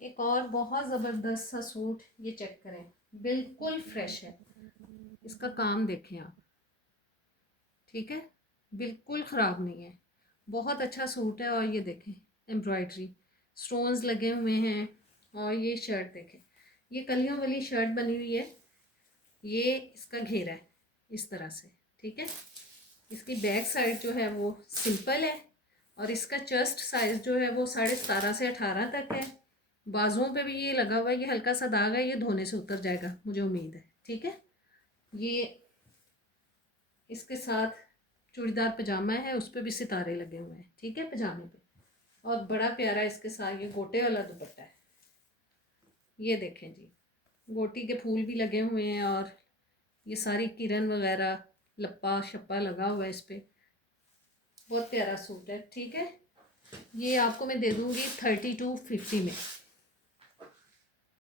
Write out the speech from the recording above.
एक और बहुत ज़बरदस्त सा सूट, ये चेक करें, बिल्कुल फ्रेश है। इसका काम देखें आप, ठीक है, बिल्कुल ख़राब नहीं है, बहुत अच्छा सूट है। और ये देखें एम्ब्रॉयडरी, स्टोन्स लगे हुए हैं। और ये शर्ट देखें, ये कलियों वाली शर्ट बनी हुई है। ये इसका घेरा है इस तरह से, ठीक है। इसकी बैक साइड जो है वो सिंपल है और इसका चेस्ट साइज जो है वो 17.5 से 18 तक है। बाजुओं पे भी ये लगा हुआ है, ये हल्का सा दाग है, ये धोने से उतर जाएगा मुझे उम्मीद है, ठीक है। ये इसके साथ चूड़ीदार पजामा है, उस पर भी सितारे लगे हुए हैं, ठीक है, पजामे पे। और बड़ा प्यारा इसके साथ ये गोटे वाला दुपट्टा है। ये देखें जी, गोटी के फूल भी लगे हुए हैं और ये सारी किरण वगैरह लप्पा शप्पा लगा हुआ है इस पर। बहुत प्यारा सूट है, ठीक है। ये आपको मैं दे दूँगी 3250 में।